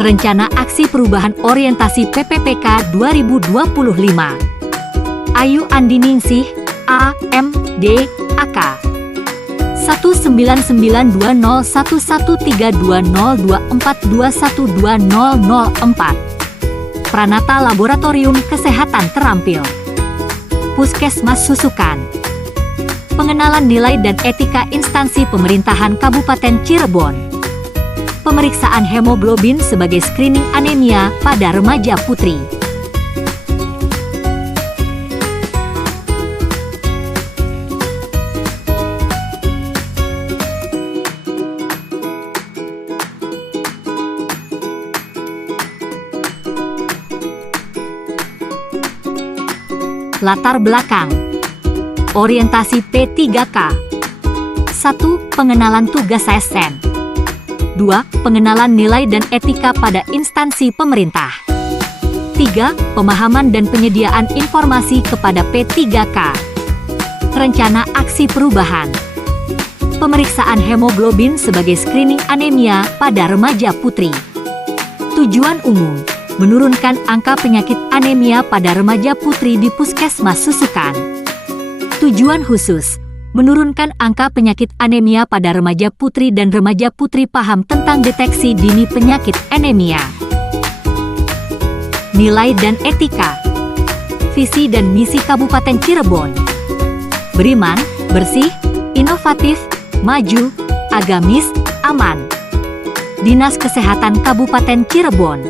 Rencana Aksi Perubahan Orientasi PPPK 2025. Ayu Andiningsih, A, M, D, AK. 19920113202421204. Pranata Laboratorium Kesehatan Terampil. Puskesmas Susukan. Pengenalan nilai dan etika instansi pemerintahan Kabupaten Cirebon. Pemeriksaan hemoglobin sebagai screening anemia pada remaja putri. Latar belakang. Orientasi P3K. 1. Pengenalan tugas ASN. 2. Pengenalan nilai dan etika pada instansi pemerintah. 3. Pemahaman dan penyediaan informasi kepada P3K. Rencana Aksi Perubahan. Pemeriksaan hemoglobin sebagai screening anemia pada remaja putri. Tujuan umum: menurunkan angka penyakit anemia pada remaja putri di Puskesmas Susukan. Tujuan khusus: menurunkan angka penyakit anemia pada remaja putri dan remaja putri paham tentang deteksi dini penyakit anemia. Nilai dan etika. Visi dan misi Kabupaten Cirebon: beriman, bersih, inovatif, maju, agamis, aman. Dinas Kesehatan Kabupaten Cirebon.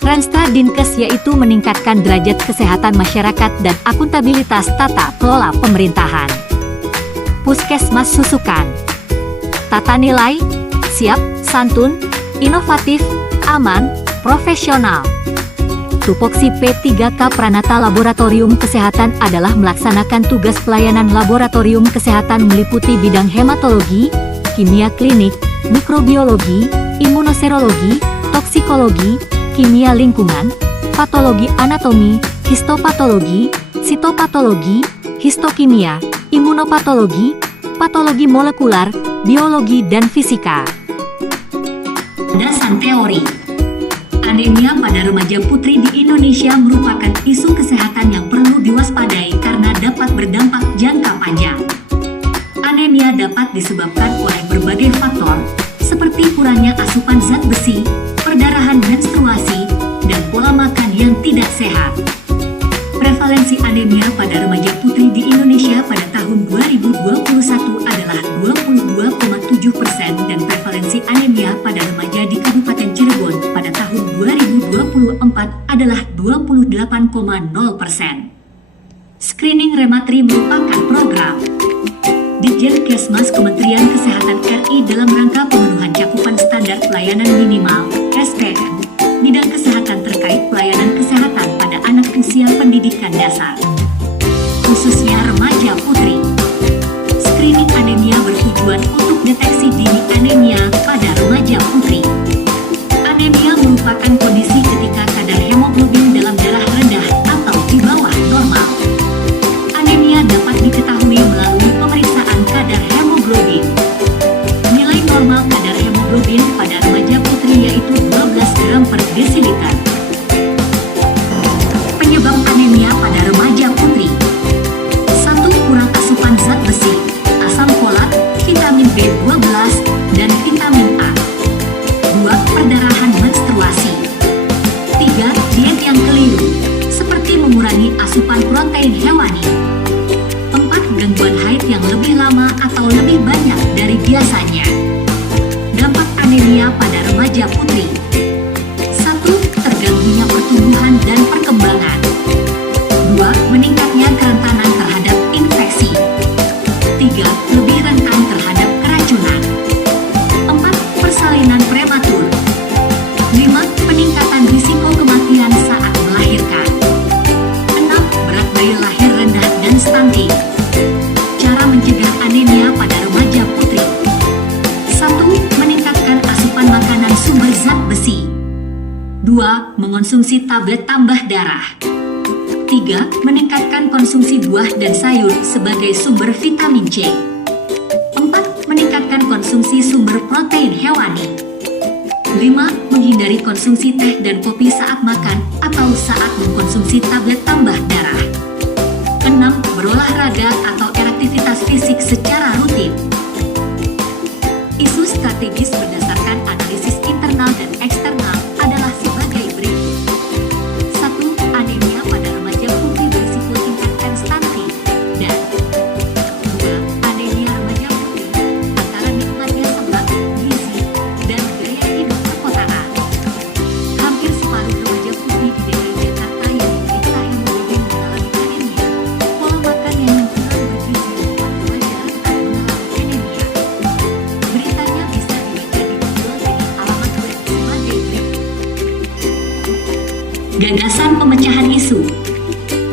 Renstra Dinkes yaitu meningkatkan derajat kesehatan masyarakat dan akuntabilitas tata kelola pemerintahan. Puskesmas Susukan. Tata nilai: siap, santun, inovatif, aman, profesional. Tupoksi P3K Pranata Laboratorium Kesehatan adalah melaksanakan tugas pelayanan laboratorium kesehatan meliputi bidang hematologi, kimia klinik, mikrobiologi, imunoserologi, toksikologi, kimia lingkungan, patologi anatomi, histopatologi, sitopatologi, histokimia, imunopatologi, patologi molekular, biologi dan fisika. Landasan teori. Anemia pada remaja putri di Indonesia merupakan isu kesehatan yang perlu diwaspadai karena dapat berdampak jangka panjang. Anemia dapat disebabkan oleh berbagai faktor, seperti kurangnya asupan zat besi, perdarahan menstruasi, dan pola makan yang tidak sehat. Prevalensi anemia pada remaja putri di Indonesia pada tahun 2021 adalah 22,7% dan prevalensi anemia pada remaja di Kabupaten Cirebon pada tahun 2024 adalah 28,0%. Screening rematri merupakan program Ditjenkesmas Kementerian Kesehatan RI dalam rangka pemenuhan cakupan standar pelayanan minimal (SPM) bidang kesehatan terkait pelayanan kesehatan pada anak usia pendidikan dasar, khususnya remaja putri. Screening anemia bertujuan untuk deteksi dini anemia pada remaja putri. Anemia merupakan kondisi ketika kadar hemoglobin dalam darah rendah atau di bawah normal. Anemia dapat diketahui melalui pemeriksaan kadar hemoglobin. Nilai normal kadar hemoglobin pada remaja putri yaitu 12 gram per desiliter. Penyebab anemia pada remaja putri: 1. Kurang asupan zat besi, asam folat, vitamin B12, dan vitamin A. 2. Perdarahan menstruasi. 3. Diet yang keliru, seperti mengurangi asupan protein hewani. 4. Gangguan haid yang lebih lama atau lebih banyak dari biasanya. Dampak anemia pada remaja putri: 1. Terganggunya pertumbuhan dan perkembangan. 2. Meningkatnya kerentanan terhadap infeksi. 3. Lebih rentan terhadap keracunan. 4. Persalinan prematur. 5. Peningkatan risiko kematian saat melahirkan. 6. Berat bayi lahir rendah dan stunting. Cara mencegah anemia pada remaja putri: 1. Meningkatkan asupan makanan sumber zat besi. 2. Mengonsumsi tablet tambah darah. 3. Meningkatkan konsumsi buah dan sayur sebagai sumber vitamin C. 4. Meningkatkan konsumsi sumber protein hewani. 5. 5. Menghindari konsumsi teh dan kopi saat makan atau saat mengkonsumsi tablet tambah darah. 6. Berolahraga atau beraktivitas fisik secara rutin. Isu strategis berdasarkan analisis internal dan eksternal adalah sebagai berikut. 1. Anemia pada remaja putri berisiko tingkat stunting. Dan 2. Anemia remaja putri antara nikmatnya sebat, gizi, dan gaya hidup perkotaan. Hampir separuh remaja putri di DKI Jakarta yang diperiksa hemoglobin mengalami anemia. Pola makan yang kurang bergizi membuat remaja rentan mengalami anemia. Beritanya bisa dibaca di Google dengan alamat web sebagai berikut. Gagasan pemecahan isu.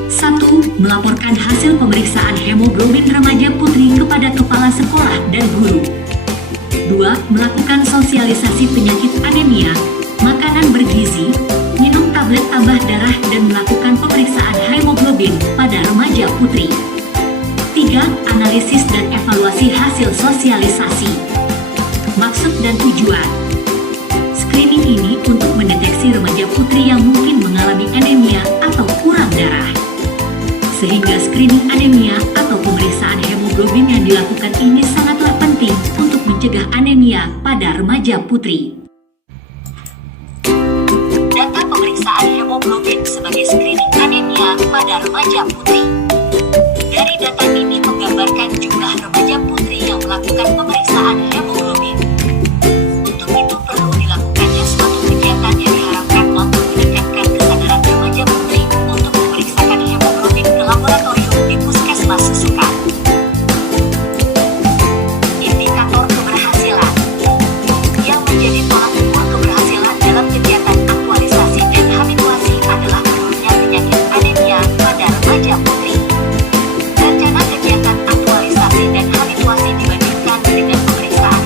1. Melaporkan hasil pemeriksaan hemoglobin remaja putri kepada kepala sekolah dan guru. 2. Melakukan sosialisasi penyakit anemia, makanan bergizi, minum tablet tambah darah dan melakukan pemeriksaan hemoglobin pada remaja putri. 3. Analisis dan evaluasi hasil sosialisasi. Maksud dan tujuan. Screening ini untuk mendeteksi remaja putri yang mungkin mengalami anemia atau kurang darah. Sehingga screening anemia atau pemeriksaan hemoglobin yang dilakukan ini sangatlah penting untuk mencegah anemia pada remaja putri. Data pemeriksaan hemoglobin sebagai screening anemia pada remaja putri. Dari data ini menggambarkan jumlah remaja putri yang melakukan pemeriksaan hemoglobin. Untuk itu perlu dilakukannya suatu kegiatan yang diharapkan mampu meningkatkan kesadaran remaja putri untuk memeriksakan hemoglobin ke laboratorium di puskesmas susukan. Indikator keberhasilan yang menjadi tolak ukur keberhasilan dalam kegiatan aktualisasi dan habituasi adalah menurunnya penyakit anemia pada remaja putri. Rencana kegiatan aktualisasi dan habituasi dibandingkan dengan pemeriksaan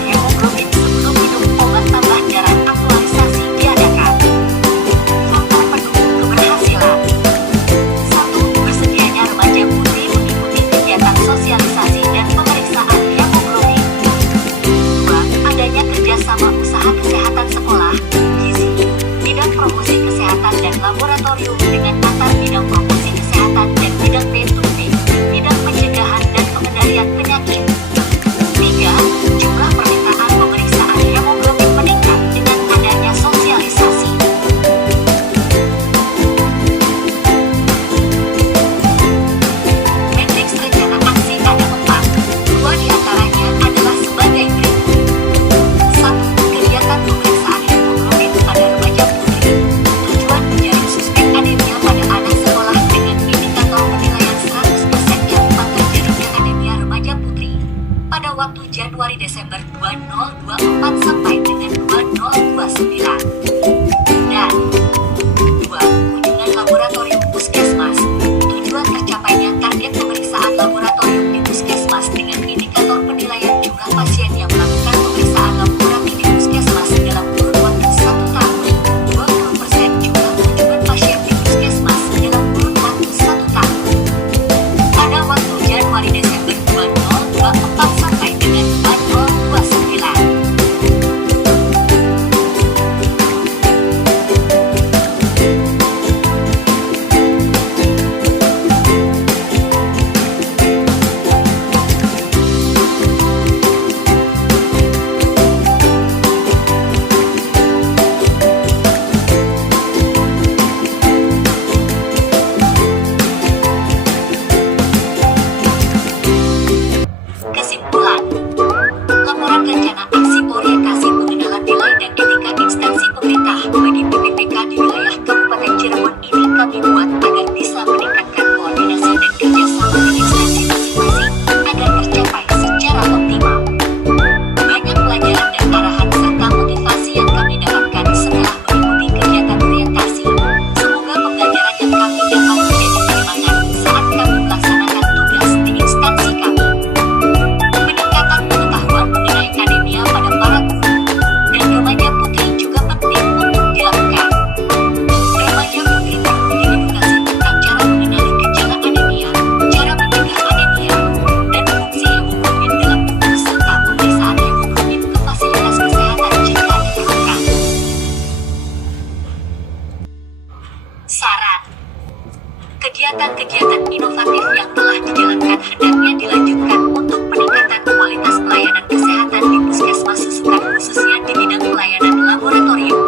Kegiatan-kegiatan inovatif yang telah dijalankan hendaknya dilanjutkan untuk peningkatan kualitas pelayanan kesehatan di puskesmas Susukan khususnya di bidang pelayanan laboratorium.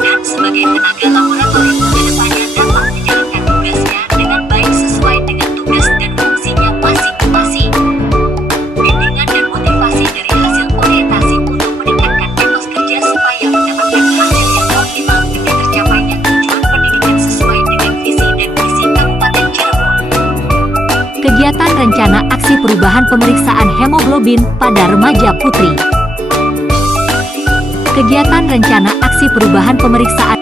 Dan sebagai tenaga laboratorium kedepannya dapat menjalankan tugasnya dengan baik sesuai dengan tugas dan fungsinya masing-masing. Bimbingan dan motivasi dari hasil orientasi untuk meningkatkan etos kerja supaya mendapatkan hasil yang optimal demi tercapainya tujuan pendidikan sesuai dengan visi dan misi Kabupaten Cirebon. Kegiatan rencana aksi perubahan pemeriksaan hemoglobin pada remaja putri. Kegiatan rencana aksi perubahan pemeriksaan